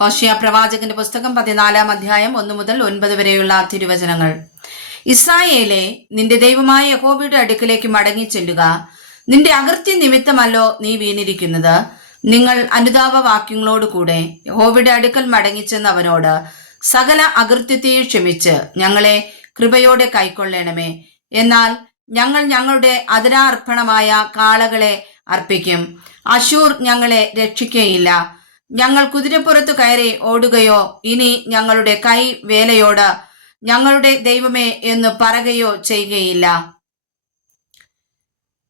ഹോശിയ പ്രവാചകന്റെ പുസ്തകം 14-ാം അധ്യായം 1 മുതൽ 9 വരെയുള്ള തിരുവചനങ്ങൾ. ഇസ്രായേലെ, നിന്റെ ദൈവമായ യഹോവയുടെ അടുക്കിലേക്ക് മടങ്ങി ചെല്ലുക. നിന്റെ അകൃത്യ നിമിത്തമല്ലോ നീ വീണിരിക്കുന്നത്. നിങ്ങൾ അനുതാപ വാക്യങ്ങളോടുകൂടെ യഹോവയുടെ അടുക്കൽ മടങ്ങിച്ചെന്ന് അവനോട്, സകല അകൃത്യത്തെയും ക്ഷമിച്ച് ഞങ്ങളെ കൃപയോടെ കൈക്കൊള്ളണമേ. എന്നാൽ ഞങ്ങൾ ഞങ്ങളുടെ അതിരാർപ്പണമായ കാളകളെ അർപ്പിക്കും. അശൂർ ഞങ്ങളെ രക്ഷിക്കുകയില്ല. ഞങ്ങൾ കുതിരപ്പുറത്ത് കയറി ഓടുകയോ ഇനി ഞങ്ങളുടെ കൈ വേലയോട് ഞങ്ങളുടെ ദൈവമേ എന്ന് പറയുകയോ ചെയ്യുകയില്ല.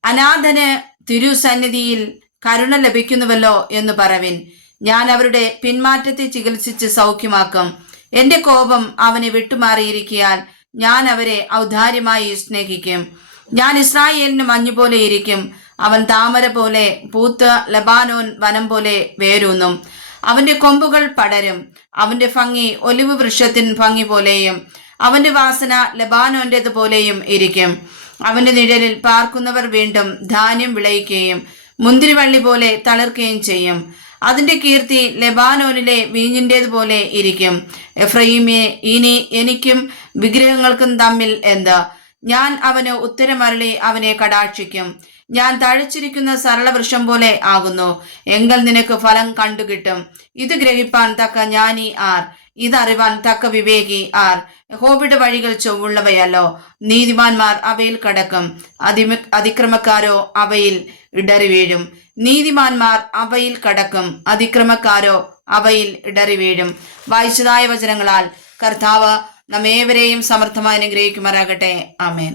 അനാഥന് തിരുസന്നിധിയിൽ കരുണ ലഭിക്കുന്നുവല്ലോ എന്ന് പറവിൻ. ഞാൻ അവരുടെ പിന്മാറ്റത്തെ ചികിത്സിച്ച് സൗഖ്യമാക്കും. എന്റെ കോപം അവനെ വിട്ടുമാറിയിരിക്കാൻ ഞാൻ അവരെ ഔദാര്യമായി സ്നേഹിക്കും. ഞാൻ ഇസ്രായേലിന് മഞ്ഞുപോലെ ഇരിക്കും. അവൻ താമര പോലെ പൂത്ത് ലബാനോൻ വനം പോലെ വേരൂന്നും. അവന്റെ കൊമ്പുകൾ പടരും. അവന്റെ ഭംഗി ഒലിവ് വൃക്ഷത്തിൻ ഭംഗി പോലെയും അവന്റെ വാസന ലബാനോന്റേത് പോലെയും ഇരിക്കും. അവന്റെ നിഴലിൽ പാർക്കുന്നവർ വീണ്ടും ധാന്യം വിളയിക്കുകയും മുന്തിരിവള്ളി പോലെ തളിർക്കുകയും ചെയ്യും. അതിന്റെ കീർത്തി ലെബാനോനിലെ വീഞ്ഞിൻ്റേത് പോലെ ഇരിക്കും. എഫ്രയീമേ, ഇനി എനിക്കും വിഗ്രഹങ്ങൾക്കും തമ്മിൽ എന്ത്? ഞാൻ അവന് ഉത്തരമരളി അവനെ കടാക്ഷിക്കും. ഞാൻ തഴച്ചിരിക്കുന്ന സരളവൃക്ഷം പോലെ ആകുന്നു. എങ്കിൽ നിനക്ക് ഫലം കണ്ടുകിട്ടും. ഇത് ഗ്രഹിപ്പാൻ തക്ക ജ്ഞാനി ആർ? ഇതറിവാൻ തക്ക വിവേകി ആർ? യഹോവയുടെ വഴികൾ ചൊവ്വുള്ളവയല്ലോ. നീതിമാന്മാർ അവയിൽ കടക്കും. അതിക്രമക്കാരോ അവയിൽ ഇടറി വീഴും. നീതിമാന്മാർ അവയിൽ കടക്കും, അതിക്രമക്കാരോ അവയിൽ ഇടറി വീഴും. വായിച്ചതായ വചനങ്ങളാൽ കർത്താവ് നമ്മേവരെയും സമർത്ഥമായി അനുഗ്രഹിക്കുമാറാകട്ടെ. ആമേൻ.